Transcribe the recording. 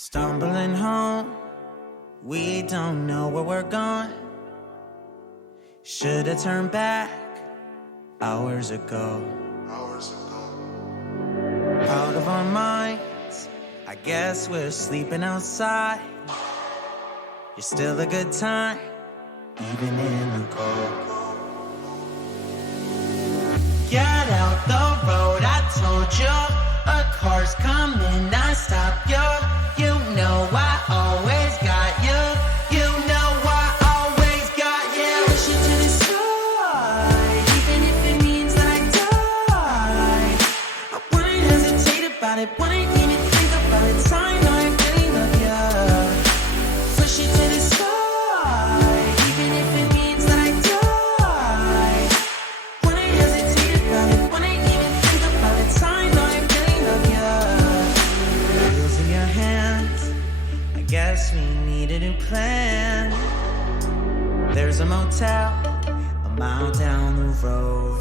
Stumbling home, we don't know where we're going. Should've turned back hours ago. Out of our minds, I guess we're sleeping outside. You're still a good time, even in the cold. Get out the road, I told you. A car's coming, I stop you. You know I always got you. You know I always got you. Push you to the side, even if it means that I die. I wouldn't hesitate about it, wouldn't even think about it. I know I really love you. Push you to the side, even if it means that I die. Wouldn't hesitate about it, wouldn't even think about it. I know I really love you. Wheels in your hands, I guess we need a new plan. There's a motel a mile down the road.